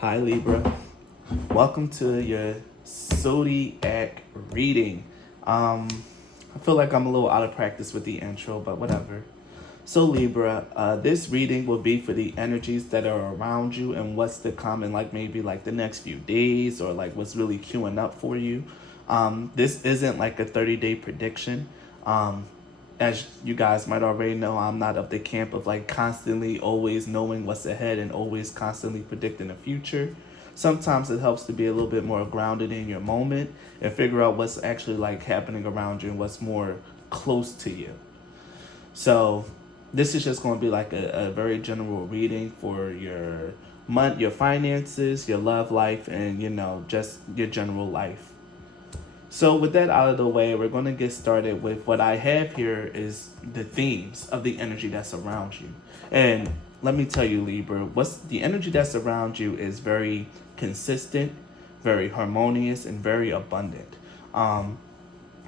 Hi Libra, welcome to your zodiac reading. I feel like I'm a little out of practice with the intro, but whatever. So Libra, this reading will be for the energies that are around you and what's to come in like maybe like the next few days or like what's really queuing up for you. This isn't like a 30-day prediction. Um, as you guys might already know, I'm not of the camp of like constantly always knowing what's ahead and always constantly predicting the future. Sometimes it helps to be a little bit more grounded in your moment and figure out what's actually like happening around you and what's more close to you. So this is just going to be like a very general reading for your month, your finances, your love life, and just your general life. So with that out of the way, we're going to get started with what I have here is the themes of the energy that's around you. And let me tell you, Libra, what's the energy that's around you is very consistent, very harmonious, and very abundant. Um,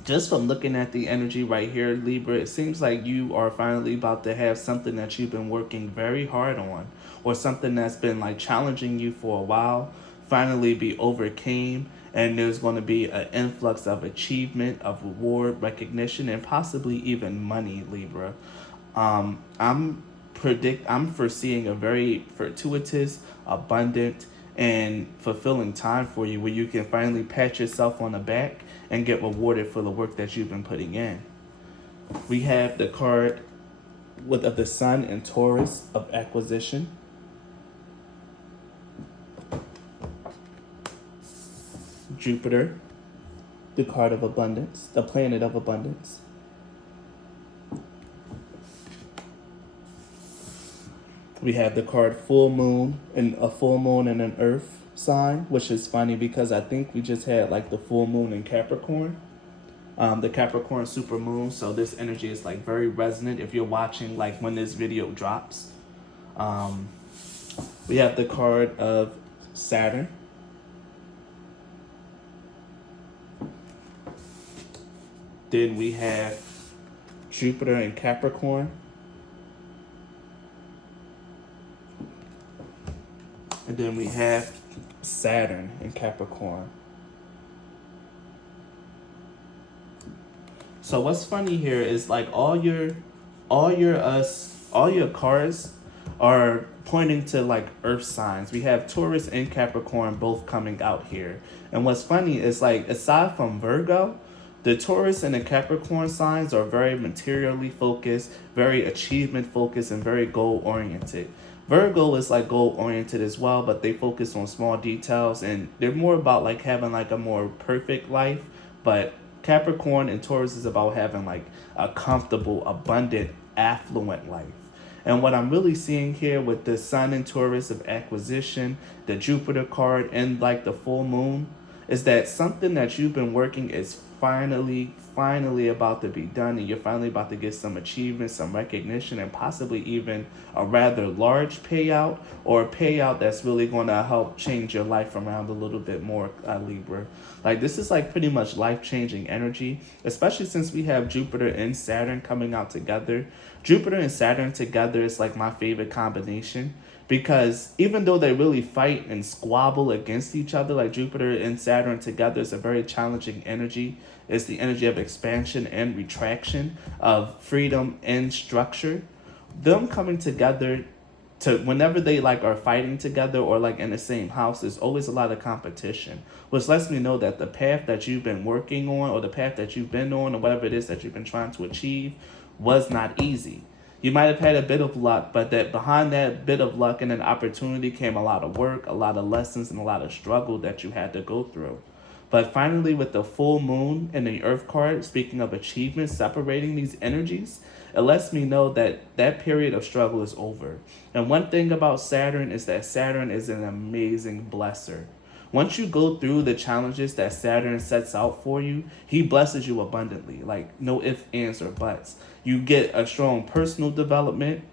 just from looking at the energy right here, Libra, it seems like you are finally about to have something that you've been working very hard on, or something that's been like challenging you for a while, finally be overcame, and there's going to be an influx of achievement, of reward, recognition, and possibly even money, Libra. I'm foreseeing a very fortuitous, abundant, and fulfilling time for you where you can finally pat yourself on the back and get rewarded for the work that you've been putting in. We have the card with of the Sun and Taurus of acquisition. Jupiter, the card of abundance, the planet of abundance. We have the card full moon and a full moon in an earth sign, which is funny because I think we just had like the full moon in Capricorn, the Capricorn super moon. So this energy is like very resonant if you're watching like when this video drops. Um, we have the card of Saturn. Then we have Jupiter in Capricorn. And then we have Saturn in Capricorn. So what's funny here is like all your cards are pointing to like earth signs. We have Taurus and Capricorn both coming out here. And what's funny is like aside from Virgo, the Taurus and the Capricorn signs are very materially focused, very achievement focused, and very goal oriented. Virgo is like goal oriented as well, but they focus on small details and they're more about like having like a more perfect life. But Capricorn and Taurus is about having like a comfortable, abundant, affluent life. And what I'm really seeing here with the Sun and Taurus of acquisition, the Jupiter card, and like the full moon is that something that you've been working is finally about to be done, and you're finally about to get some achievement, some recognition, and possibly even a rather large payout, or a payout that's really going to help change your life around a little bit more, Libra. Like this is like pretty much life-changing energy, especially since we have Jupiter and Saturn coming out together. Jupiter and Saturn together is like my favorite combination because even though they really fight and squabble against each other, like Jupiter and Saturn together is a very challenging energy. It's the energy of expansion and retraction, of freedom and structure. Them coming together to whenever they like are fighting together or like in the same house, there's always a lot of competition, which lets me know that the path that you've been working on or the path that you've been on or whatever it is that you've been trying to achieve was not easy. You might have had a bit of luck, but that behind that bit of luck and an opportunity came a lot of work, a lot of lessons, and a lot of struggle that you had to go through. But finally, with the full moon and the earth card, speaking of achievement, separating these energies, it lets me know that that period of struggle is over. And one thing about Saturn is that Saturn is an amazing blesser. Once you go through the challenges that Saturn sets out for you, he blesses you abundantly, like no ifs, ands, or buts. You get a strong personal development.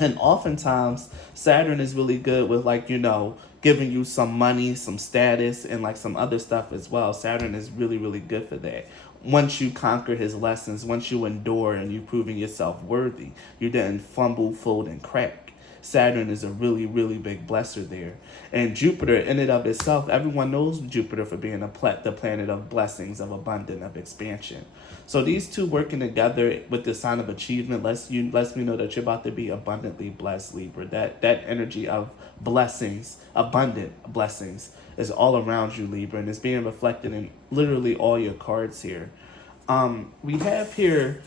And oftentimes, Saturn is really good with giving you some money, some status, and like some other stuff as well. Saturn is really, really good for that. Once you conquer his lessons, once you endure and you proving yourself worthy, you didn't fumble, fold, and crack. Saturn is a really, really big blesser there. And Jupiter, in and of itself, everyone knows Jupiter for being the planet of blessings, of abundance, of expansion. So these two working together with the sign of achievement lets me know that you're about to be abundantly blessed, Libra. That energy of blessings, abundant blessings, is all around you, Libra, and it's being reflected in literally all your cards here. We have here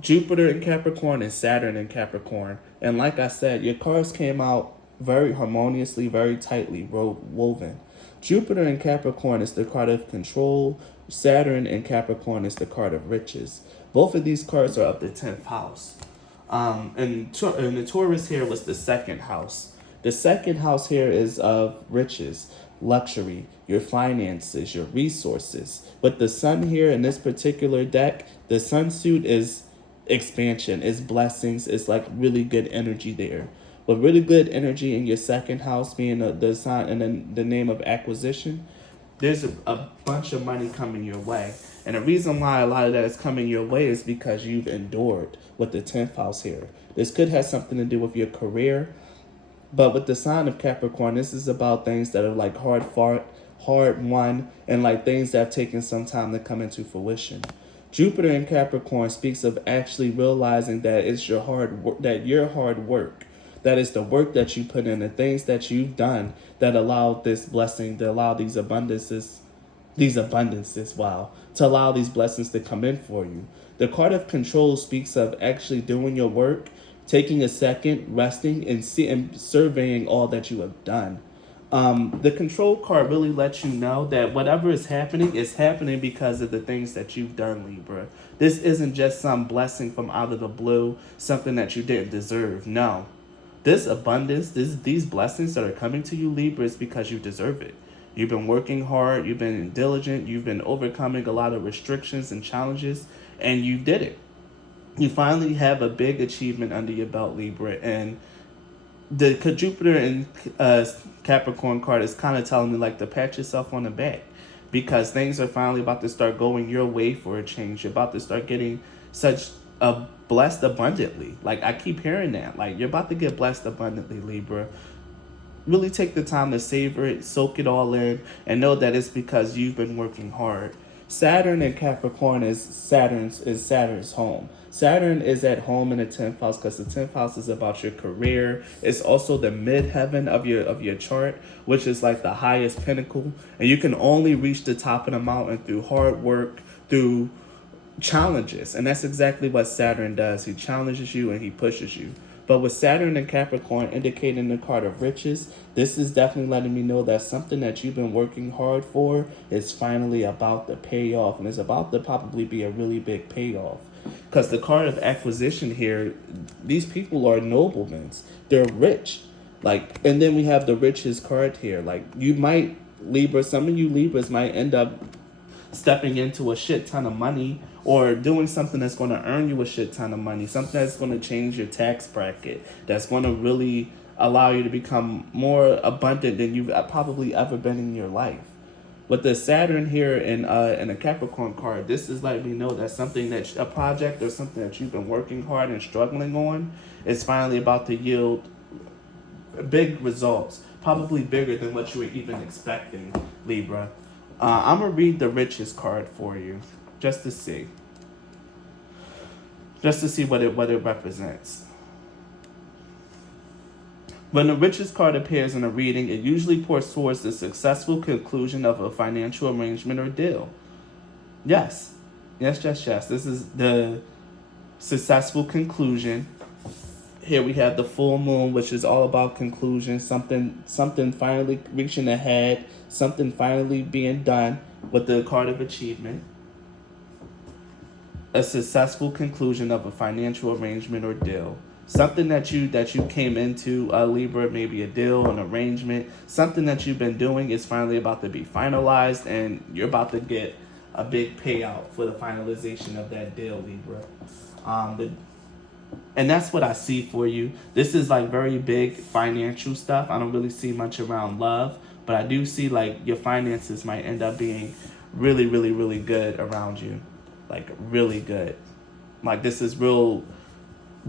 Jupiter in Capricorn and Saturn in Capricorn. And like I said, your cards came out very harmoniously, very tightly woven. Jupiter in Capricorn is the card of control. Saturn in Capricorn is the card of riches. Both of these cards are of the 10th house. And the Taurus here was the second house. The second house here is of riches, luxury, your finances, your resources. With the sun here in this particular deck, the sun suit is expansion, is blessings, is like really good energy there. With really good energy in your second house being the sign and then the name of acquisition, there's a bunch of money coming your way. And the reason why a lot of that is coming your way is because you've endured with the 10th house here. This could have something to do with your career. But with the sign of Capricorn, this is about things that are like hard fought, hard won, and like things that have taken some time to come into fruition. Jupiter in Capricorn speaks of actually realizing that it's your hard work, that is the work that you put in, the things that you've done that allowed this blessing, that allow these abundances, to allow these blessings to come in for you. The card of control speaks of actually doing your work, taking a second, resting, and surveying all that you have done. The control card really lets you know that whatever is happening because of the things that you've done, Libra. This isn't just some blessing from out of the blue, something that you didn't deserve. No. This abundance, these blessings that are coming to you, Libra, is because you deserve it. You've been working hard, you've been diligent, you've been overcoming a lot of restrictions and challenges, and you did it. You finally have a big achievement under your belt, Libra, and the Jupiter and Capricorn card is kind of telling me like to pat yourself on the back because things are finally about to start going your way for a change. You're about to start getting such a blessed abundantly. Like I keep hearing that. Like you're about to get blessed abundantly, Libra. Really take the time to savor it, soak it all in, and know that it's because you've been working hard. Saturn in Capricorn is Saturn's home. Saturn is at home in the 10th house because the 10th house is about your career. It's also the midheaven of your chart, which is like the highest pinnacle. And you can only reach the top of the mountain through hard work, through challenges. And that's exactly what Saturn does. He challenges you and he pushes you. But with Saturn and Capricorn indicating the card of riches, this is definitely letting me know that something that you've been working hard for is finally about to pay off. And it's about to probably be a really big payoff. Because the card of acquisition here, these people are noblemen. They're rich. Like, and then we have the richest card here. Like, you might, Libra, some of you Libras might end up stepping into a shit ton of money or doing something that's going to earn you a shit ton of money, something that's going to change your tax bracket, that's going to really allow you to become more abundant than you've probably ever been in your life. With the Saturn here in a Capricorn card, this is letting me know that something that a project or something that you've been working hard and struggling on is finally about to yield big results, probably bigger than what you were even expecting, Libra. I'm going to read the richest card for you, just to see what it represents. When the richest card appears in a reading, it usually pours towards the successful conclusion of a financial arrangement or deal. Yes. This is the successful conclusion. Here we have the full moon, which is all about conclusion, something finally reaching ahead, something finally being done with the card of achievement. A successful conclusion of a financial arrangement or deal. Something that you came into, Libra, maybe a deal, an arrangement, something that you've been doing is finally about to be finalized, and you're about to get a big payout for the finalization of that deal, Libra. And that's what I see for you. This is like very big financial stuff. I don't really see much around love, but I do see like your finances might end up being really, really, really good around you. Like really good. Like this is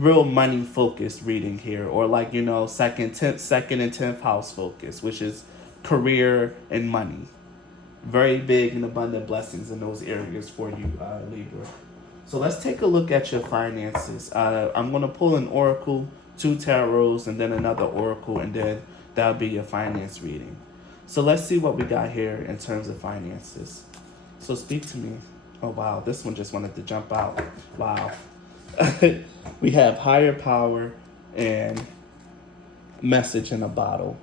real money focused reading here, or like, you know, second and 10th house focus, which is career and money. Very big and abundant blessings in those areas for you, Libra. So let's take a look at your finances. I'm going to pull an oracle, 2 tarots, and then another oracle, and then that'll be your finance reading. So let's see what we got here in terms of finances. So speak to me. Oh, wow. This one just wanted to jump out. Wow. We have higher power and message in a bottle.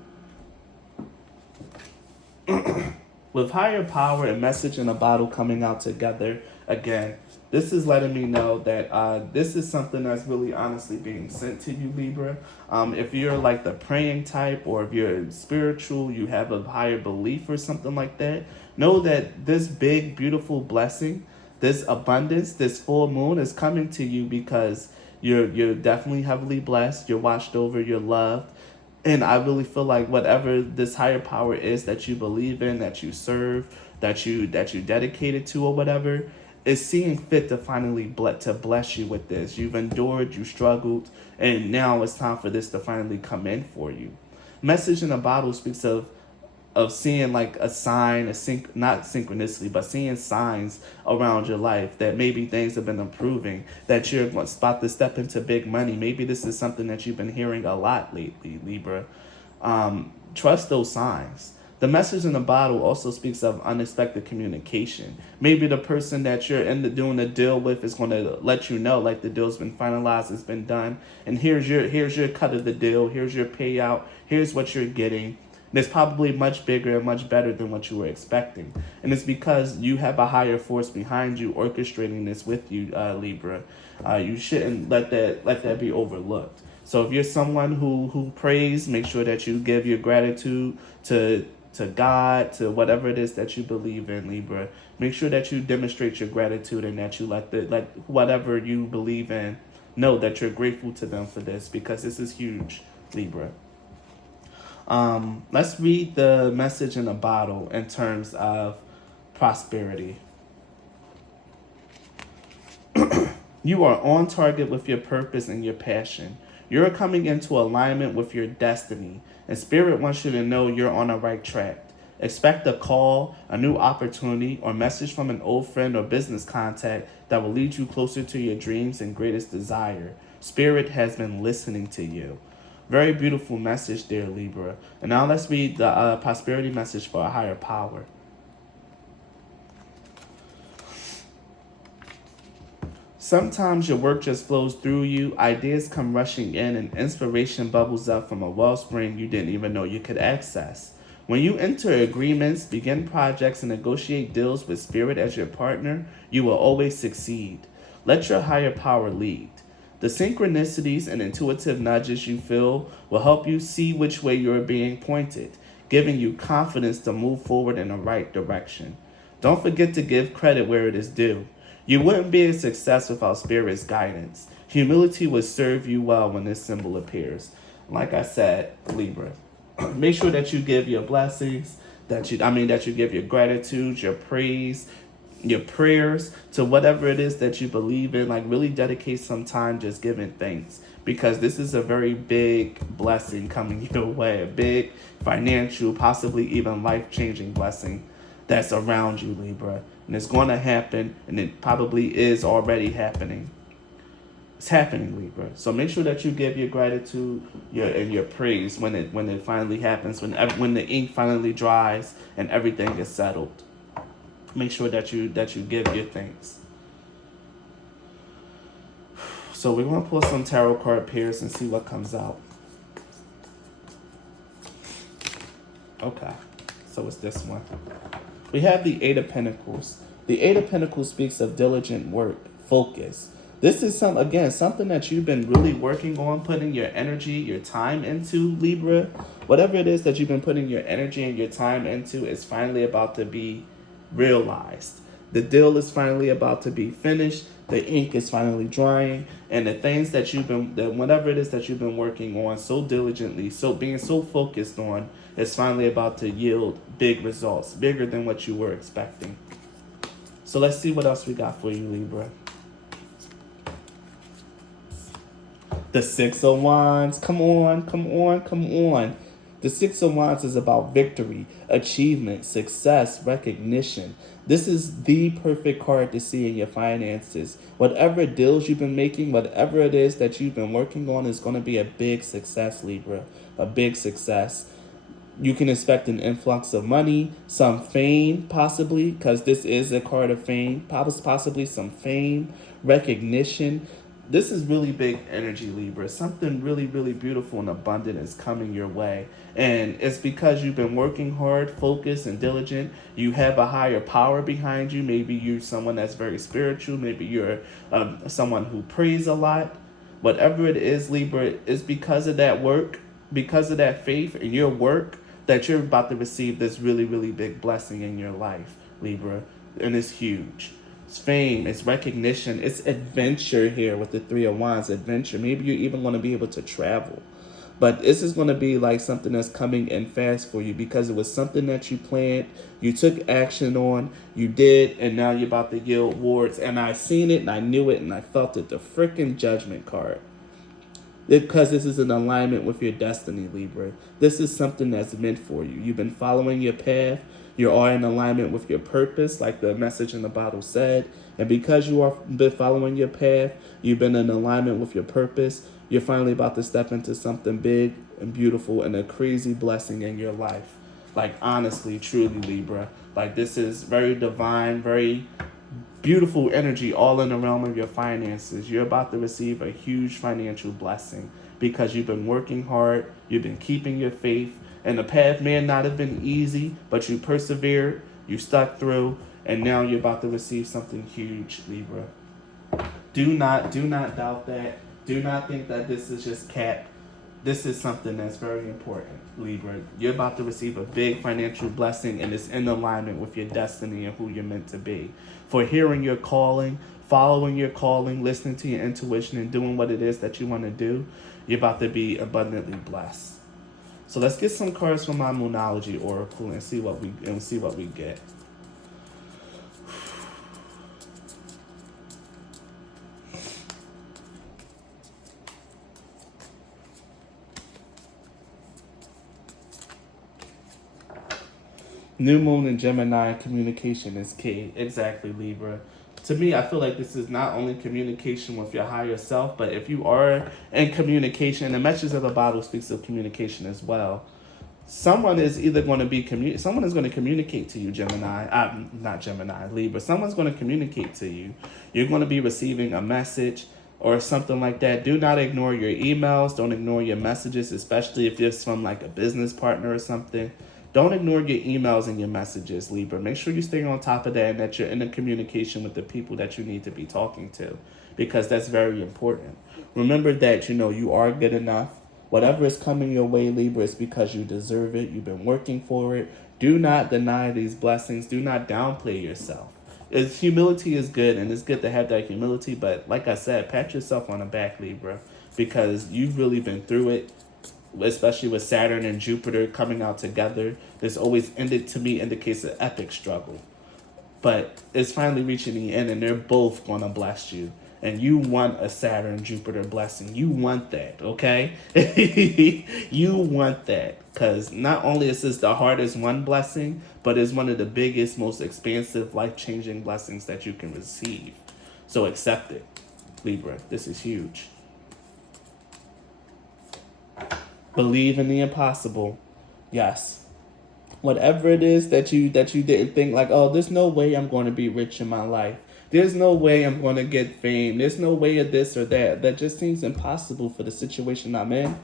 With higher power and message in a bottle coming out together, again, this is letting me know that this is something that's really honestly being sent to you, Libra. If you're like the praying type, or if you're spiritual, you have a higher belief or something like that, know that this big, beautiful blessing, this abundance, this full moon is coming to you because you're definitely heavily blessed, you're watched over, you're loved. And I really feel like whatever this higher power is that you believe in, that you serve, that you dedicated to, or whatever, is seeing fit to finally bless you with this. You've endured, you struggled, and now it's time for this to finally come in for you. Message in a bottle speaks of seeing like a sign, not synchronicity, but seeing signs around your life that maybe things have been improving, that you're about to step into big money. Maybe this is something that you've been hearing a lot lately, Libra. Trust those signs. The message in the bottle also speaks of unexpected communication. Maybe the person that you're doing the deal with is going to let you know, like, the deal's been finalized, it's been done, and here's your cut of the deal, here's your payout, here's what you're getting. And it's probably much bigger and much better than what you were expecting. And it's because you have a higher force behind you orchestrating this with you, Libra. You shouldn't let that be overlooked. So if you're someone who prays, make sure that you give your gratitude to God, to whatever it is that you believe in, Libra. Make sure that you demonstrate your gratitude, and that you let whatever you believe in know that you're grateful to them for this, because this is huge, Libra. Let's read the message in a bottle in terms of prosperity. You are on target with your purpose and your passion. You're coming into alignment with your destiny, and Spirit wants you to know you're on the right track. Expect a call, a new opportunity, or message from an old friend or business contact that will lead you closer to your dreams and greatest desire. Spirit has been listening to you. Very beautiful message there, Libra. And now let's read the prosperity message for a higher power. Sometimes your work just flows through you, ideas come rushing in, and inspiration bubbles up from a wellspring you didn't even know you could access. When you enter agreements, begin projects, and negotiate deals with Spirit as your partner, you will always succeed. Let your higher power lead. The synchronicities and intuitive nudges you feel will help you see which way you're being pointed, giving you confidence to move forward in the right direction. Don't forget to give credit where it is due. You wouldn't be a success without Spirit's guidance. Humility will serve you well when this symbol appears. Like I said, Libra, make sure that you give your blessings, that you give your gratitude, your praise, your prayers to whatever it is that you believe in. Like, really dedicate some time just giving thanks, because this is a very big blessing coming your way, a big financial, possibly even life-changing blessing that's around you, Libra. And it's going to happen, and it probably is already happening. It's happening, Libra. So make sure that you give your gratitude and your praise when it finally happens, when the ink finally dries and everything is settled. Make sure that you give your thanks. So we're going to pull some tarot card pairs and see what comes out. Okay, so it's this one. We have the Eight of Pentacles. The Eight of Pentacles speaks of diligent work, focus. This is something that you've been really working on, putting your energy, your time into, Libra. Whatever it is that you've been putting your energy and your time into is finally about to be realized. The deal is finally about to be finished. The ink is finally drying, and the things that whatever it is that you've been working on so diligently, being so focused on, is finally about to yield big results, bigger than what you were expecting. So let's see what else we got for you, Libra. The Six of Wands. Come on, come on, come on. The Six of Wands is about victory, achievement, success, recognition. This is the perfect card to see in your finances. Whatever deals you've been making, whatever it is that you've been working on is going to be a big success, Libra. A big success. You can expect an influx of money, some fame, possibly, because this is a card of fame, possibly some fame, recognition. This is really big energy, Libra. Something really, really beautiful and abundant is coming your way. And it's because you've been working hard, focused, and diligent. You have a higher power behind you. Maybe you're someone that's very spiritual. Maybe you're someone who prays a lot. Whatever it is, Libra, it's because of that work, because of that faith and your work, that you're about to receive this really, really big blessing in your life, Libra. And it's huge. It's fame, it's recognition, it's adventure here with the Three of Wands, adventure. Maybe you're even going to be able to travel. But this is going to be like something that's coming in fast for you because it was something that you planned, you took action on, you did, and now you're about to yield rewards. And I seen it and I knew it and I felt it, the freaking Judgment card. Because this is in alignment with your destiny, Libra. This is something that's meant for you. You've been following your path. You are in alignment with your purpose, like the message in the bottle said. And because you are been following your path, you've been in alignment with your purpose, you're finally about to step into something big and beautiful and a crazy blessing in your life. Like, honestly, truly, Libra. Like, this is very divine, very beautiful energy all in the realm of your finances. You're about to receive a huge financial blessing because you've been working hard, you've been keeping your faith, and the path may not have been easy, but you persevered, you stuck through, and now you're about to receive something huge, Libra. Do not doubt that. Do not think that this is just cap. This is something that's very important, Libra. You're about to receive a big financial blessing, and it's in alignment with your destiny and who you're meant to be. For hearing your calling, following your calling, listening to your intuition, and doing what it is that you want to do, you're about to be abundantly blessed. So let's get some cards from my Moonology Oracle and see what we get. New moon in Gemini, communication is key. Exactly, Libra. To me, I feel like this is not only communication with your higher self, but if you are in communication, the message of the bottle speaks of communication as well. Someone is either going to be someone is going to communicate to you, not Gemini, Libra. Someone's going to communicate to you. You're going to be receiving a message or something like that. Do not ignore your emails. Don't ignore your messages, especially if it's from like a business partner or something. Don't ignore your emails and your messages, Libra. Make sure you stay on top of that and that you're in a communication with the people that you need to be talking to, because that's very important. Remember that, you are good enough. Whatever is coming your way, Libra, is because you deserve it. You've been working for it. Do not deny these blessings. Do not downplay yourself. Humility is good, and it's good to have that humility, but like I said, pat yourself on the back, Libra, because you've really been through it. Especially with Saturn and Jupiter coming out together, this always indicates an epic struggle. But it's finally reaching the end, and they're both going to bless you. And you want a Saturn-Jupiter blessing. You want that, okay? You want that. Because not only is this the hardest one blessing, but it's one of the biggest, most expansive, life-changing blessings that you can receive. So accept it, Libra. This is huge. Believe in the impossible. Yes. Whatever it is that you didn't think, like, oh, there's no way I'm going to be rich in my life. There's no way I'm going to get fame. There's no way of this or that. That just seems impossible for the situation I'm in.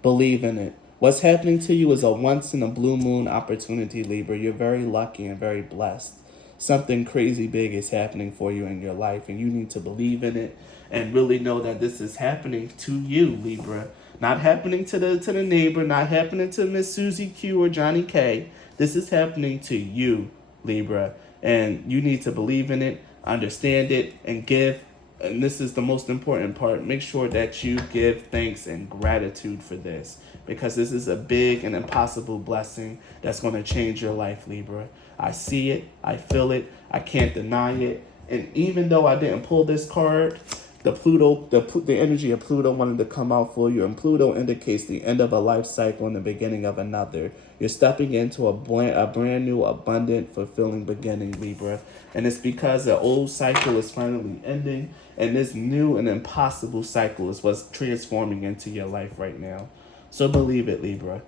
Believe in it. What's happening to you is a once in a blue moon opportunity, Libra. You're very lucky and very blessed. Something crazy big is happening for you in your life, and you need to believe in it and really know that this is happening to you, Libra. Not happening to the neighbor, not happening to Miss Susie Q or Johnny K. This is happening to you, Libra. And you need to believe in it, understand it, and give. And this is the most important part. Make sure that you give thanks and gratitude for this, because this is a big and impossible blessing that's going to change your life, Libra. I see it. I feel it. I can't deny it. And even though I didn't pull this card, The energy of Pluto wanted to come out for you, and Pluto indicates the end of a life cycle and the beginning of another. You're stepping into a brand new, abundant, fulfilling beginning, Libra. And it's because the old cycle is finally ending, and this new and impossible cycle is what's transforming into your life right now. So believe it, Libra.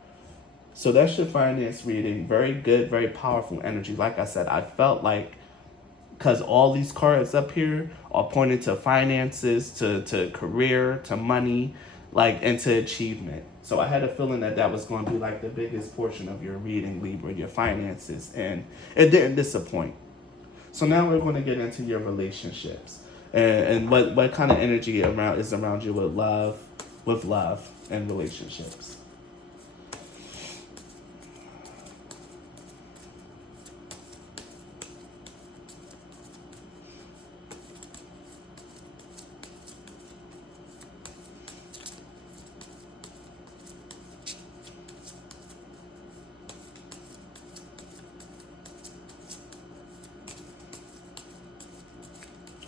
So that's your finance reading. Very good, very powerful energy. Like I said, I felt like because all these cards up here are pointing to finances, to career, to money, like, and to achievement. So I had a feeling that that was going to be like the biggest portion of your reading, Libra, your finances, and it didn't disappoint. So now we're going to get into your relationships and what kind of energy is around you with love and relationships.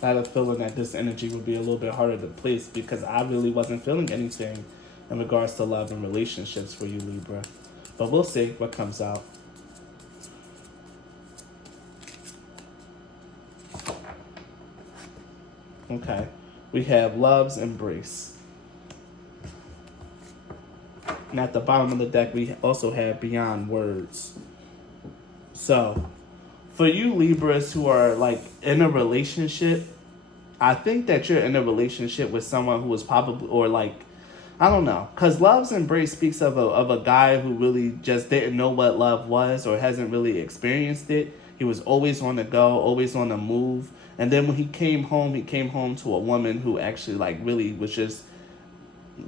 I had a feeling that this energy would be a little bit harder to place because I really wasn't feeling anything in regards to love and relationships for you, Libra. But we'll see what comes out. Okay. We have Love's Embrace. And at the bottom of the deck, we also have Beyond Words. So, for you Libras who are like in a relationship, I think that you're in a relationship with someone who is probably, or like, I don't know, because Love's Embrace speaks of a guy who really just didn't know what love was or hasn't really experienced it. He was always on the go, always on the move. And then when he came home to a woman who actually like really was just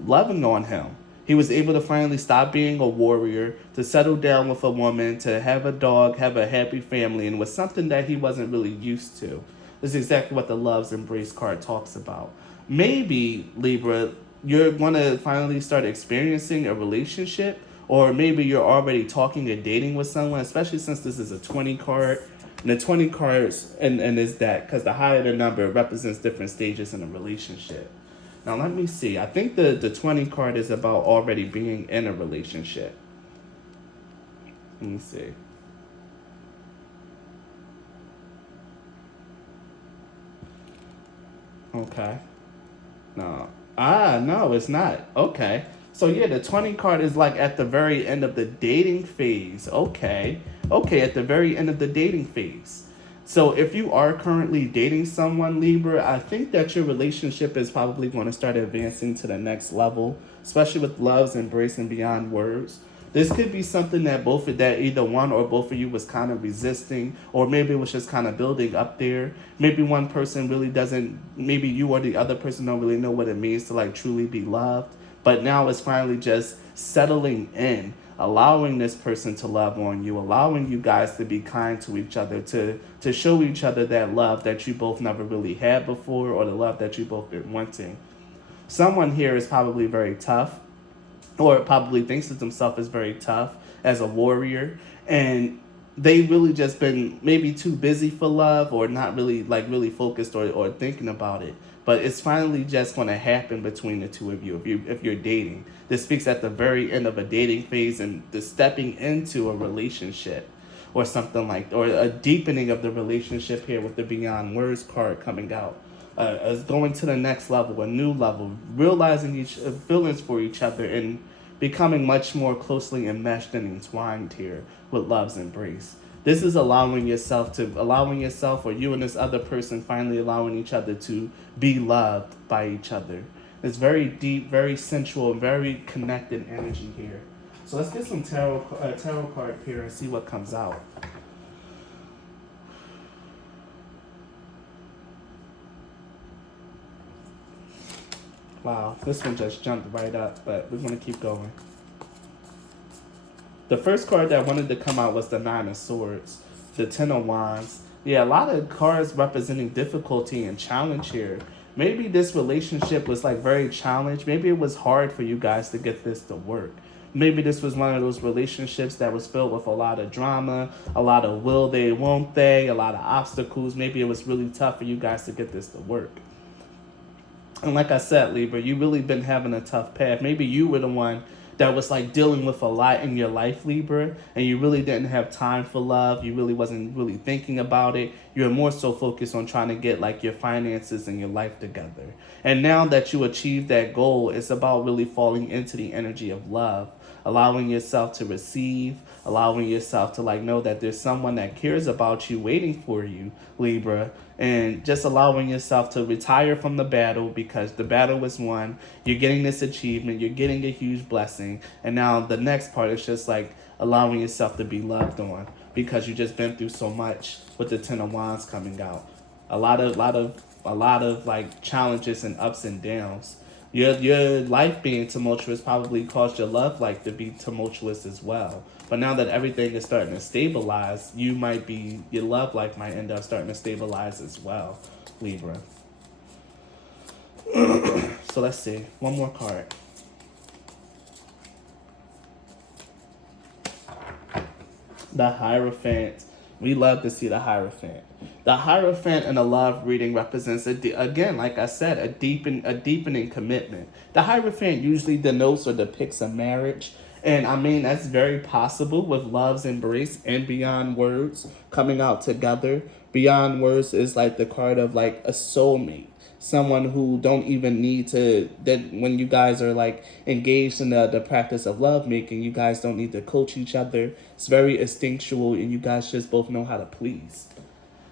loving on him. He was able to finally stop being a warrior, to settle down with a woman, to have a dog, have a happy family, and it was something that he wasn't really used to. This is exactly what the Love's Embrace card talks about. Maybe, Libra, you're going to finally start experiencing a relationship, or maybe you're already talking or dating with someone, especially since this is a 20 card. And the 20 cards, and is that, because the higher the number represents different stages in a relationship. Now, let me see. I think the 20 card is about already being in a relationship. Let me see. Okay. No. No, it's not. Okay. So, yeah, the 20 card is like at the very end of the dating phase. Okay. Okay, at the very end of the dating phase. So if you are currently dating someone, Libra, I think that your relationship is probably going to start advancing to the next level, especially with Love's Embrace and Beyond Words. This could be something that that either one or both of you was kind of resisting, or maybe it was just kind of building up there. Maybe one person really doesn't, maybe you or the other person don't really know what it means to like truly be loved. But now it's finally just settling in, allowing this person to love on you, allowing you guys to be kind to each other, to show each other that love that you both never really had before, or the love that you both been wanting. Someone here is probably very tough, or probably thinks of themselves as very tough, as a warrior, and they really just been maybe too busy for love, or not really really focused, or thinking about it. But it's finally just going to happen between the two of you if you're dating. This speaks at the very end of a dating phase and the stepping into a relationship, or something like, or a deepening of the relationship here with the Beyond Words card coming out. As going to the next level, a new level, realizing each feelings for each other, and becoming much more closely enmeshed and entwined here with Love's Embrace. This is allowing yourself, or you and this other person finally allowing each other to be loved by each other. It's very deep, very sensual, very connected energy here. So let's get some tarot card here and see what comes out. Wow, this one just jumped right up, but we're going to keep going. The first card that wanted to come out was the Nine of Swords, the Ten of Wands. Yeah, a lot of cards representing difficulty and challenge here. Maybe this relationship was like very challenged. Maybe it was hard for you guys to get this to work. Maybe this was one of those relationships that was filled with a lot of drama, a lot of will they, won't they, a lot of obstacles. Maybe it was really tough for you guys to get this to work. And like I said, Libra, you really been having a tough path. Maybe you were the one that was like dealing with a lot in your life, Libra, and you really didn't have time for love. You really wasn't really thinking about it. You were more so focused on trying to get like your finances and your life together. And now that you achieved that goal, it's about really falling into the energy of love, allowing yourself to receive, allowing yourself to like know that there's someone that cares about you waiting for you, Libra, and just allowing yourself to retire from the battle because the battle was won. You're getting this achievement, you're getting a huge blessing, and now the next part is just like allowing yourself to be loved on because you just been through so much with the Ten of Wands coming out. A lot of like challenges and ups and downs. Your life being tumultuous probably caused your love life to be tumultuous as well. But now that everything is starting to stabilize, your love life might end up starting to stabilize as well, Libra. So let's see. One more card. The Hierophant. We love to see the Hierophant. The Hierophant in a love reading represents, again, like I said, a deepening commitment. The Hierophant usually denotes or depicts a marriage. And I mean, that's very possible with love's embrace and beyond words coming out together. Beyond words is like the card of like a soulmate, someone who don't even need to, that when you guys are like engaged in the practice of love making, you guys don't need to coach each other. It's very instinctual and you guys just both know how to please.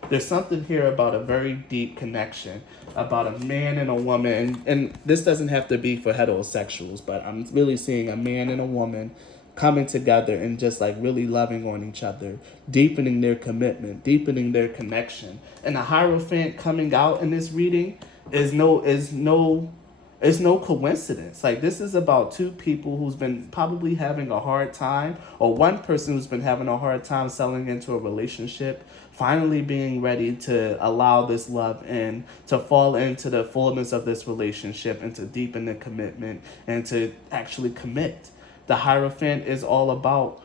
There's something here about a very deep connection about a man and a woman, and this doesn't have to be for heterosexuals, but I'm really seeing a man and a woman coming together and just like really loving on each other, deepening their commitment, deepening their connection. And the Hierophant coming out in this reading is no coincidence. Like this is about two people who's been probably having a hard time, or one person who's been having a hard time settling into a relationship, finally being ready to allow this love in, to fall into the fullness of this relationship and to deepen the commitment and to actually commit. The Hierophant is all about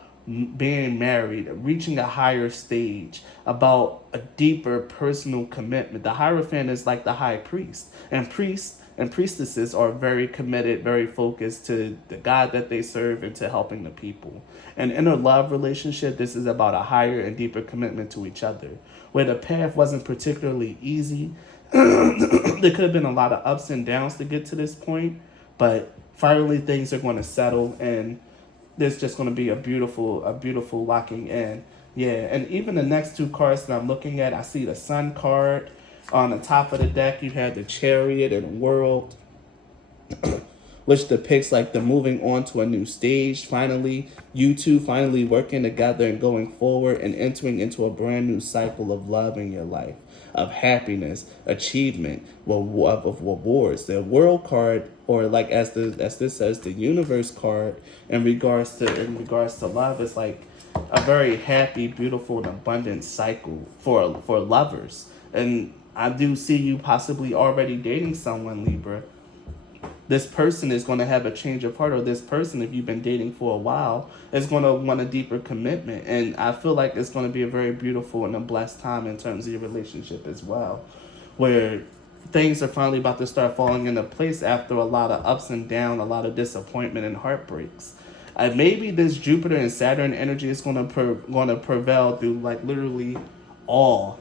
being married, reaching a higher stage, about a deeper personal commitment. The Hierophant is like the high priest, and priests and priestesses are very committed, very focused to the God that they serve and to helping the people. And in a love relationship, this is about a higher and deeper commitment to each other. Where the path wasn't particularly easy, there could have been a lot of ups and downs to get to this point, but finally things are going to settle and there's just going to be a beautiful locking in. Yeah, and even the next two cards that I'm looking at, I see the Sun card. On the top of the deck, you have the Chariot and World, which depicts like the moving on to a new stage. Finally, you two finally working together and going forward and entering into a brand new cycle of love in your life, of happiness, achievement, of rewards. The World card, or like as this says, the Universe card, in regards to love, is like a very happy, beautiful, and abundant cycle for lovers. And I do see you possibly already dating someone, Libra. This person is going to have a change of heart, or this person, if you've been dating for a while, is going to want a deeper commitment. And I feel like it's going to be a very beautiful and a blessed time in terms of your relationship as well, where things are finally about to start falling into place after a lot of ups and downs, a lot of disappointment and heartbreaks. Maybe this Jupiter and Saturn energy is going to prevail through like literally all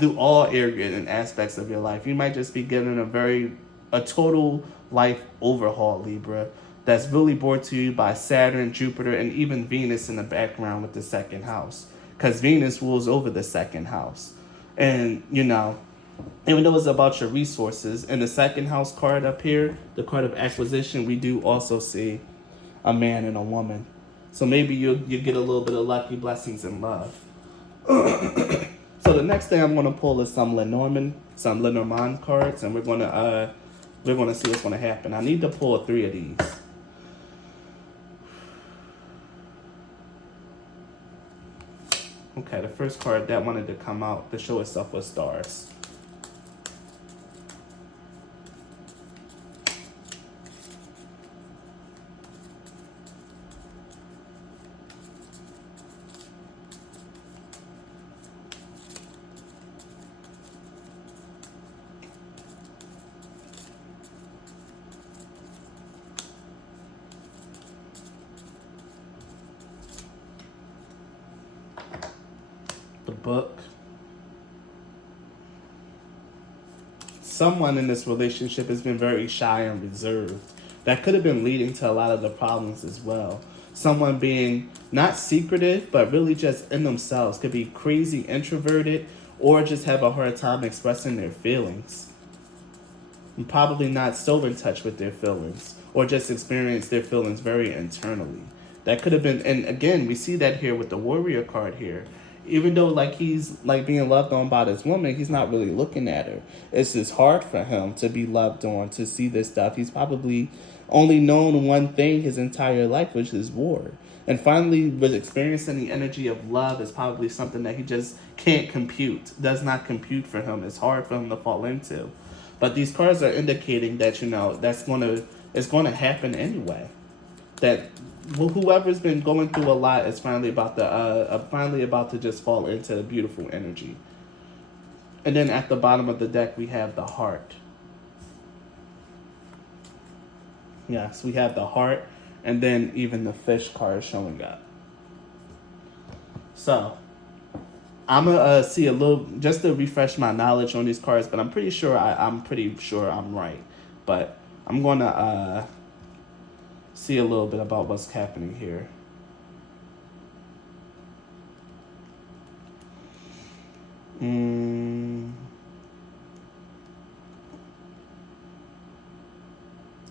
through all areas and aspects of your life. You might just be getting a total life overhaul, Libra, that's really brought to you by Saturn, Jupiter, and even Venus in the background with the second house. Because Venus rules over the second house. And, even though it's about your resources, in the second house card up here, the card of acquisition, we do also see a man and a woman. So maybe you get a little bit of lucky blessings in love. So the next thing I'm gonna pull is some Lenormand cards, and we're gonna see what's gonna happen. I need to pull 3 of these. Okay, the first card that wanted to come out to show itself was stars. book. Someone in this relationship has been very shy and reserved. That could have been leading to a lot of the problems as well. Someone being not secretive, but really just in themselves. Could be crazy introverted or just have a hard time expressing their feelings. And probably not so in touch with their feelings or just experience their feelings very internally. That could have been, and again, we see that here with the warrior card here. Even though like he's like being loved on by this woman, he's not really looking at her. It's just hard for him to be loved on, to see this stuff. He's probably only known one thing his entire life, which is war. And finally, was experiencing the energy of love is probably something that he just can't compute, does not compute for him. It's hard for him to fall into. But these cards are indicating that, it's gonna happen anyway. That whoever's been going through a lot is finally about to just fall into a beautiful energy. And then at the bottom of the deck we have the heart. Yes, we have the heart, and then even the fish card showing up. So I'm gonna see a little, just to refresh my knowledge on these cards, but I'm pretty sure I'm right. But I'm gonna see a little bit about what's happening here.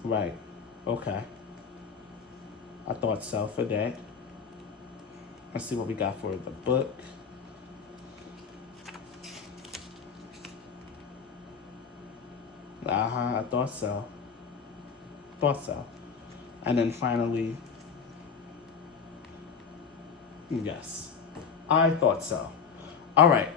Right. Okay. I thought so for that. Let's see what we got for the book. I thought so. And then finally, yes, I thought so. All right.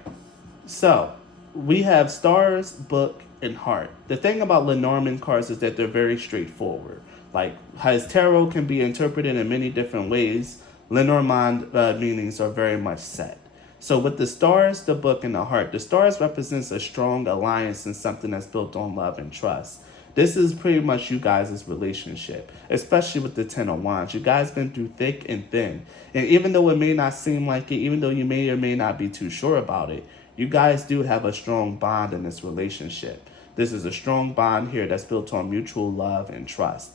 So we have stars, book, and heart. The thing about Lenormand cards is that they're very straightforward. Like, as tarot can be interpreted in many different ways, Lenormand meanings are very much set. So with the stars, the book, and the heart, the stars represents a strong alliance and something that's built on love and trust. This is pretty much you guys' relationship, especially with the Ten of Wands. You guys been through thick and thin. And even though it may not seem like it, even though you may or may not be too sure about it, you guys do have a strong bond in this relationship. This is a strong bond here that's built on mutual love and trust.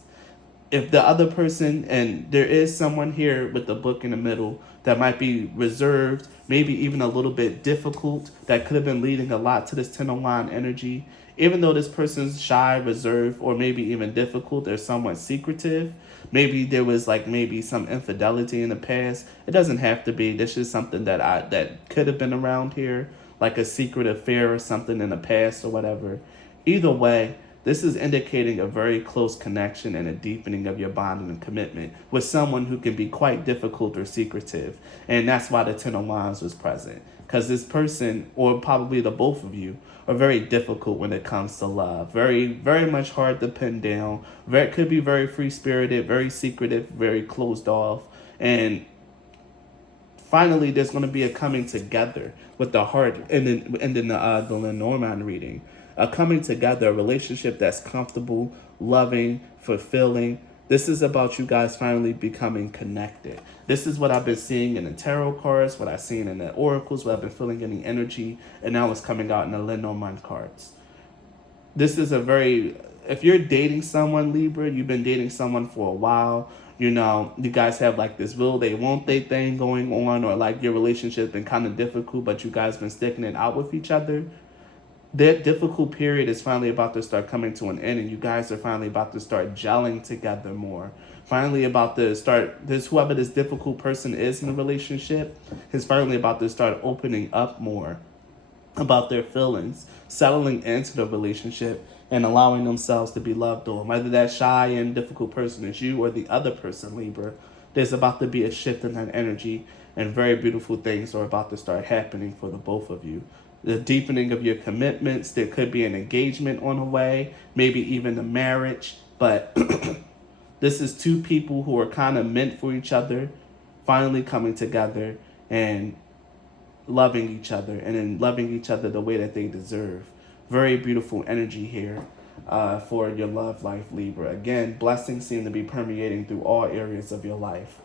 If the other person, and there is someone here with the book in the middle that might be reserved, maybe even a little bit difficult, that could have been leading a lot to this Ten of Wands energy. Even though this person's shy, reserved, or maybe even difficult, they're somewhat secretive. Maybe there was maybe some infidelity in the past. It doesn't have to be. This is something that could have been around here, like a secret affair or something in the past or whatever. Either way, this is indicating a very close connection and a deepening of your bond and commitment with someone who can be quite difficult or secretive. And that's why the Ten of Wands was present. Because this person, or probably the both of you, are very difficult when it comes to love. Very, very much hard to pin down. Could be very free-spirited, very secretive, very closed off. And finally, there's going to be a coming together with the heart and then the Lenormand reading. A coming together, a relationship that's comfortable, loving, fulfilling. This is about you guys finally becoming connected. This is what I've been seeing in the tarot cards, what I've seen in the oracles, what I've been feeling in the energy, and now it's coming out in the Lenormand cards. This is if you're dating someone, Libra, you've been dating someone for a while, you guys have this will they, won't they thing going on, or your relationship's been kind of difficult, but you guys been sticking it out with each other. That difficult period is finally about to start coming to an end, and you guys are finally about to start gelling together more. Finally about to start, whoever this difficult person is in the relationship is finally about to start opening up more about their feelings, settling into the relationship, and allowing themselves to be loved on. Whether that shy and difficult person is you or the other person, Libra, there's about to be a shift in that energy, and very beautiful things are about to start happening for the both of you. The deepening of your commitments. There could be an engagement on the way, maybe even a marriage. But this is two people who are kind of meant for each other, finally coming together and loving each other, and then loving each other the way that they deserve. Very beautiful energy here for your love life, Libra. Again, blessings seem to be permeating through all areas of your life.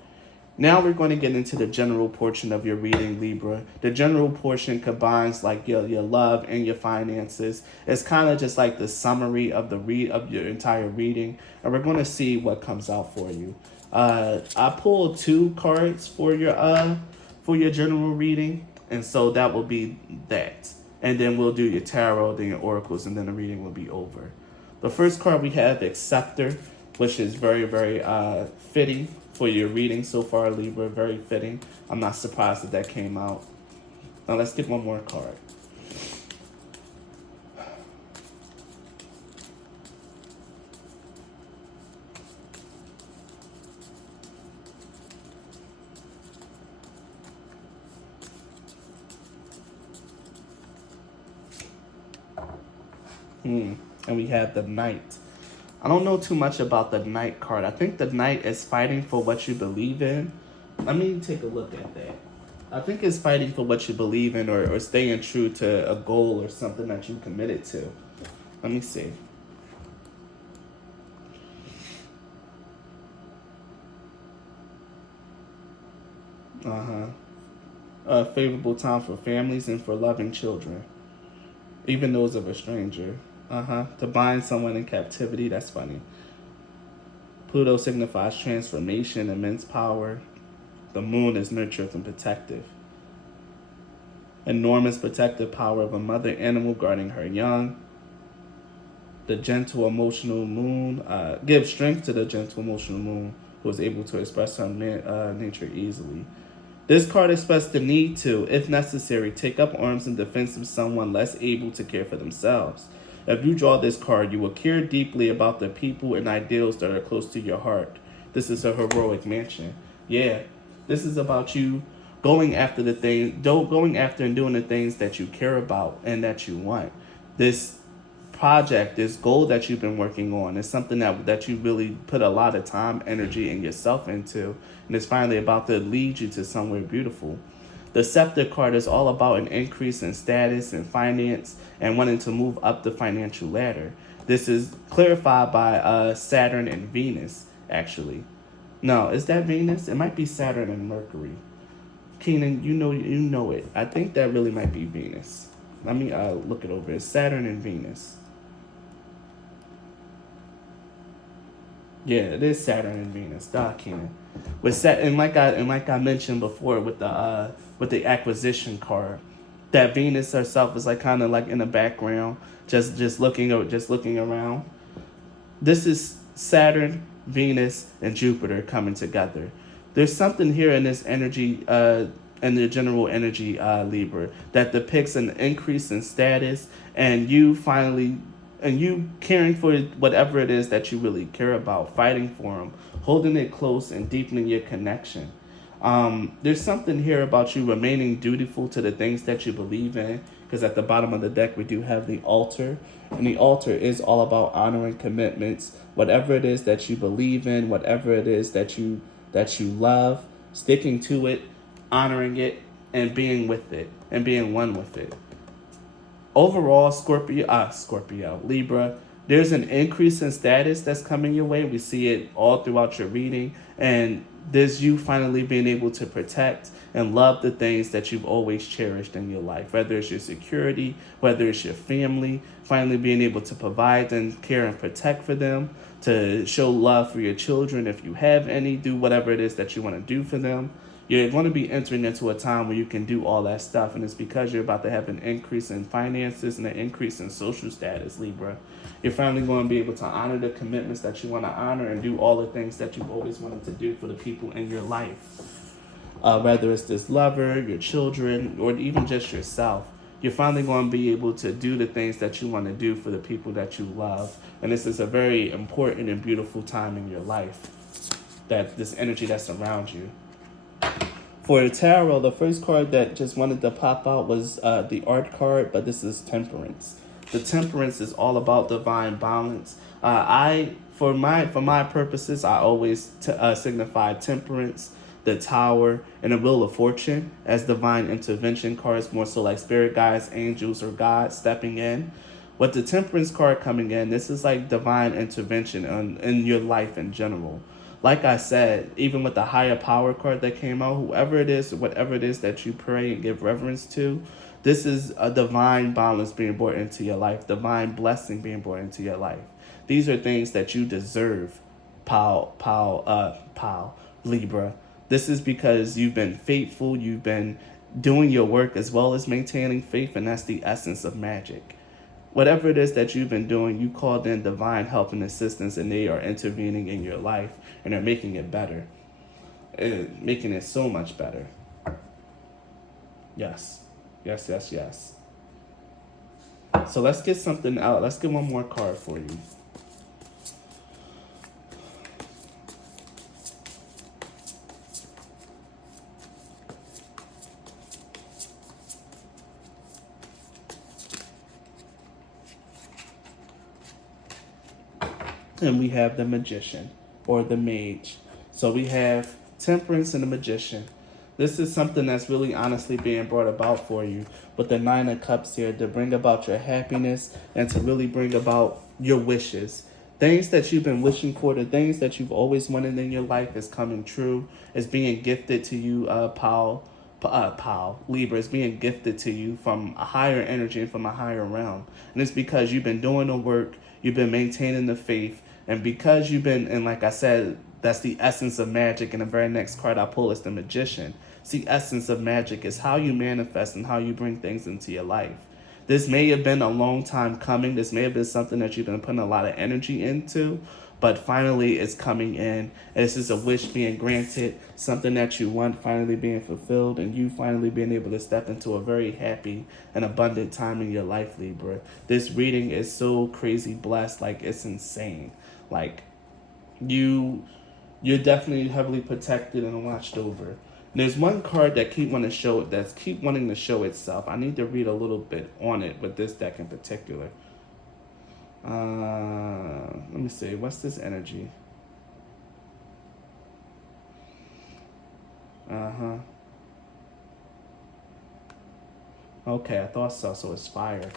Now we're going to get into the general portion of your reading, Libra. The general portion combines like your love and your finances. It's kind of just like the summary of the of your entire reading, and we're going to see what comes out for you. I pulled 2 cards for your general reading, and so that will be that. And then we'll do your tarot, then your oracles, and then the reading will be over. The first card we have Acceptor, which is very, very fitting for your reading so far, Libra. Very fitting. I'm not surprised that came out. Now let's get one more card. And we have the Knight. I don't know too much about the Knight card. I think the Knight is fighting for what you believe in. Let me take a look at that. I think it's fighting for what you believe in, or staying true to a goal or something that you committed to. Let me see. A favorable time for families and for loving children, even those of a stranger. To bind someone in captivity. That's funny. Pluto signifies transformation, immense power. The moon is nurtured and protective. Enormous protective power of a mother animal guarding her young. The gentle emotional moon gives strength to the gentle emotional moon, who is able to express her nature easily. This card expresses the need to, if necessary, take up arms in defense of someone less able to care for themselves. If you draw this card, you will care deeply about the people and ideals that are close to your heart. This is a heroic mansion. Yeah, this is about you going after going after and doing the things that you care about and that you want. This project, this goal that you've been working on is something that you really put a lot of time, energy, and yourself into, and it's finally about to lead you to somewhere beautiful. The Scepter card is all about an increase in status and finance and wanting to move up the financial ladder. This is clarified by Saturn and Venus, actually. No, is that Venus? It might be Saturn and Mercury. Keenan, you know it. I think that really might be Venus. Let me look it over. It's Saturn and Venus. Yeah, it is Saturn and Venus. Keenan. And like I mentioned before with the acquisition card, that Venus herself is like kind of like in the background, just looking around. This is Saturn, Venus, and Jupiter coming together. There's something here in this energy, in the general energy, Libra, that depicts an increase in status and you caring for whatever it is that you really care about, fighting for them, holding it close and deepening your connection. There's something here about you remaining dutiful to the things that you believe in, because at the bottom of the deck we do have the altar, and the altar is all about honoring commitments, whatever it is that you believe in, whatever it is that you love, sticking to it, honoring it, and being with it, and being one with it. Overall, Libra, there's an increase in status that's coming your way. We see it all throughout your reading, and there's you finally being able to protect and love the things that you've always cherished in your life, whether it's your security, whether it's your family, finally being able to provide and care and protect for them, to show love for your children if you have any, do whatever it is that you want to do for them. You're going to be entering into a time where you can do all that stuff, and it's because you're about to have an increase in finances and an increase in social status, Libra. You're finally going to be able to honor the commitments that you want to honor and do all the things that you've always wanted to do for the people in your life. Whether it's this lover, your children, or even just yourself. You're finally going to be able to do the things that you want to do for the people that you love. And this is a very important and beautiful time in your life, that this energy that's around you. For the tarot, the first card that just wanted to pop out was the art card, but this is Temperance. The Temperance is all about divine balance. For my purposes, I always signify Temperance, the Tower, and the Wheel of Fortune as divine intervention cards, more so like spirit guides, angels, or God stepping in. With the Temperance card coming in, this is like divine intervention in your life in general. like I said, even with the higher power card that came out, whoever it is, whatever it is that you pray and give reverence to, this is a divine balance being brought into your life, divine blessing being brought into your life. These are things that you deserve, Libra. This is because you've been faithful, you've been doing your work as well as maintaining faith, and that's the essence of magic. Whatever it is that you've been doing, you called in divine help and assistance, and they are intervening in your life and are making it better, and making it so much better. Yes, yes, yes, yes. So let's get something out. Let's get one more card for you. And we have the Magician or the Mage. So we have Temperance and the Magician. This is something that's really honestly being brought about for you with the Nine of Cups here to bring about your happiness and to really bring about your wishes. Things that you've been wishing for, the things that you've always wanted in your life is coming true. It's being gifted to you, Libra. Is being gifted to you from a higher energy and from a higher realm. And it's because you've been doing the work, you've been maintaining the faith, and because you've been, and like I said, that's the essence of magic. And the very next card I pull is the Magician. It's the essence of magic. Is how you manifest and how you bring things into your life. This may have been a long time coming. This may have been something that you've been putting a lot of energy into, but finally it's coming in. This is a wish being granted, something that you want finally being fulfilled, and you finally being able to step into a very happy and abundant time in your life, Libra. This reading is so crazy blessed, like it's insane. Like you're definitely heavily protected and watched over. There's one card that keep wanting to show itself. I need to read a little bit on it with this deck in particular. Let me see. What's this energy? Okay, I thought so. So it's fire.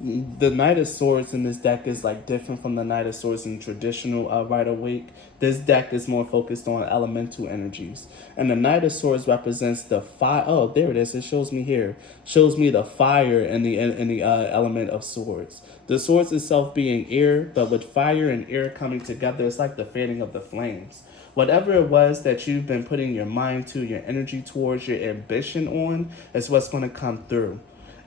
The Knight of Swords in this deck is like different from the Knight of Swords in traditional Rider-Waite. This deck is more focused on elemental energies, and the Knight of Swords represents the fire. Oh, there it is. It shows me here. Shows me the fire and the element of swords. The swords itself being air, but with fire and air coming together, it's like the fading of the flames. Whatever it was that you've been putting your mind to, your energy towards, your ambition on, is what's going to come through.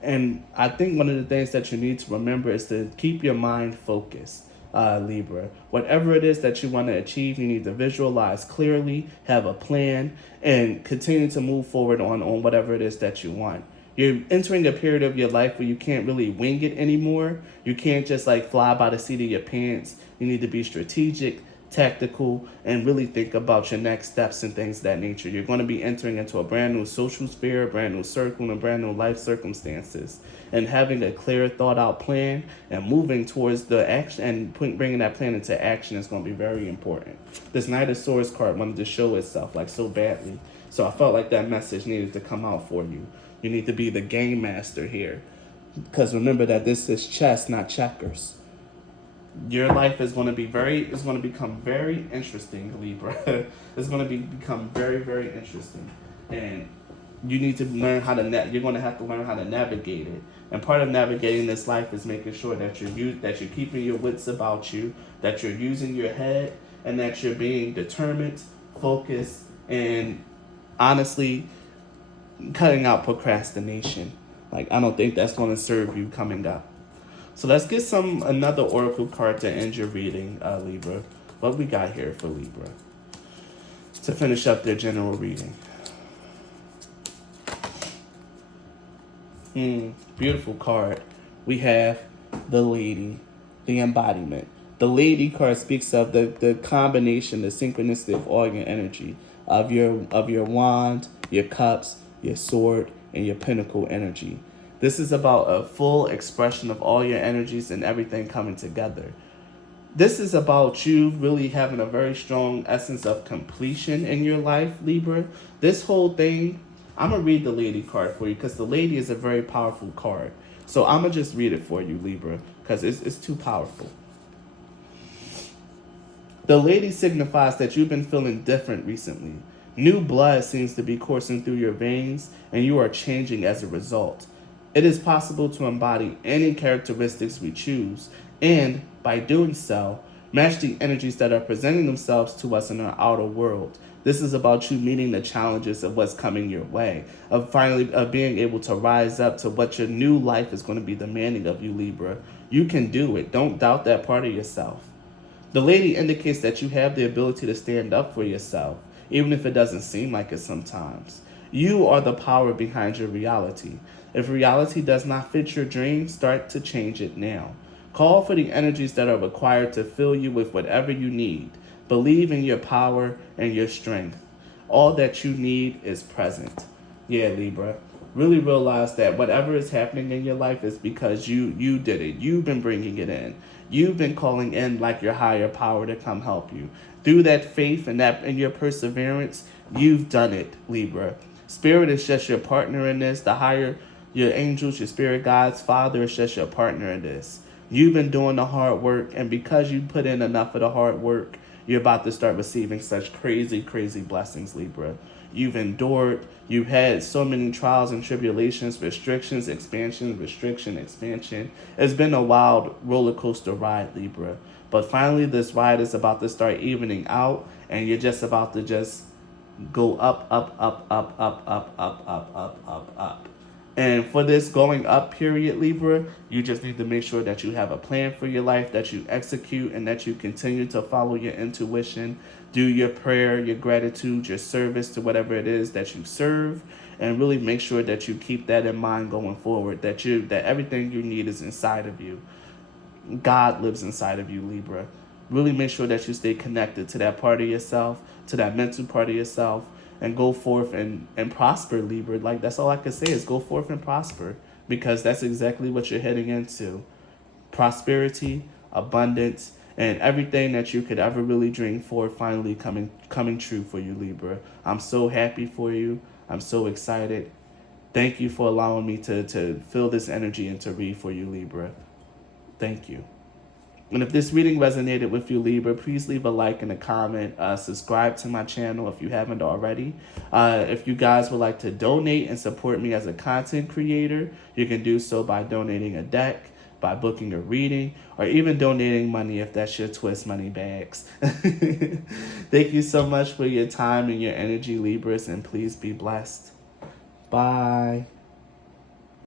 And I think one of the things that you need to remember is to keep your mind focused, Libra. Whatever it is that you want to achieve, you need to visualize clearly, have a plan, and continue to move forward on whatever it is that you want. You're entering a period of your life where you can't really wing it anymore. You can't just like fly by the seat of your pants. You need to be strategic, tactical, and really think about your next steps and things of that nature. You're going to be entering into a brand new social sphere, a brand new circle, and brand new life circumstances. And having a clear, thought out plan and moving towards the action and bringing that plan into action is going to be very important. This Knight of Swords card wanted to show itself like so badly. So I felt like that message needed to come out for you. You need to be the game master here. Because remember that this is chess, not checkers. Your life is going to become very interesting, Libra. It's going to become very, very interesting. And you need to learn how to, you're going to have to learn how to navigate it. And part of navigating this life is making sure that you're keeping your wits about you, that you're using your head, and that you're being determined, focused, and honestly cutting out procrastination. Like, I don't think that's going to serve you coming up. So let's get another oracle card to end your reading, Libra. What we got here for Libra to finish up their general reading? Beautiful card. We have the Lady, the embodiment. The Lady card speaks of the combination, the synchronicity of all your energy, of your wand, your cups, your sword, and your pinnacle energy. This is about a full expression of all your energies and everything coming together. This is about you really having a very strong essence of completion in your life, Libra. This whole thing, I'm going to read the Lady card for you because the Lady is a very powerful card. So I'm going to just read it for you, Libra, because it's too powerful. The lady signifies that you've been feeling different recently. New blood seems to be coursing through your veins, and you are changing as a result. It is possible to embody any characteristics we choose, and by doing so, match the energies that are presenting themselves to us in our outer world. This is about you meeting the challenges of what's coming your way, of being able to rise up to what your new life is going to be demanding of you, Libra. You can do it. Don't doubt that part of yourself. The lady indicates that you have the ability to stand up for yourself, even if it doesn't seem like it sometimes. You are the power behind your reality. If reality does not fit your dream, start to change it now. Call for the energies that are required to fill you with whatever you need. Believe in your power and your strength. All that you need is present. Yeah, Libra. Really realize that whatever is happening in your life is because you did it. You've been bringing it in. You've been calling in like your higher power to come help you. Through that faith and your perseverance, you've done it, Libra. Spirit is just your partner in this. The higher, your angels, your spirit guides, Father is just your partner in this. You've been doing the hard work, and because you put in enough of the hard work, you're about to start receiving such crazy, crazy blessings, Libra. You've endured. You've had so many trials and tribulations, restrictions, expansion, restriction, expansion. It's been a wild roller coaster ride, Libra. But finally, this ride is about to start evening out, and you're just about to just go up, up, up, up, up, up, up, up, up, up, up. And for this going up period, Libra, you just need to make sure that you have a plan for your life, that you execute, and that you continue to follow your intuition, do your prayer, your gratitude, your service to whatever it is that you serve, and really make sure that you keep that in mind going forward, that everything you need is inside of you. God lives inside of you, Libra. Really make sure that you stay connected to that part of yourself, to that mental part of yourself, and go forth and prosper, Libra. Like, that's all I can say is go forth and prosper, because that's exactly what you're heading into. Prosperity, abundance, and everything that you could ever really dream for finally coming true for you, Libra. I'm so happy for you. I'm so excited. Thank you for allowing me to feel this energy and to read for you, Libra. Thank you. And if this reading resonated with you, Libra, please leave a like and a comment. Subscribe to my channel if you haven't already. If you guys would like to donate and support me as a content creator, you can do so by donating a deck, by booking a reading, or even donating money if that's your twist money bags. Thank you so much for your time and your energy, Libras, and please be blessed. Bye.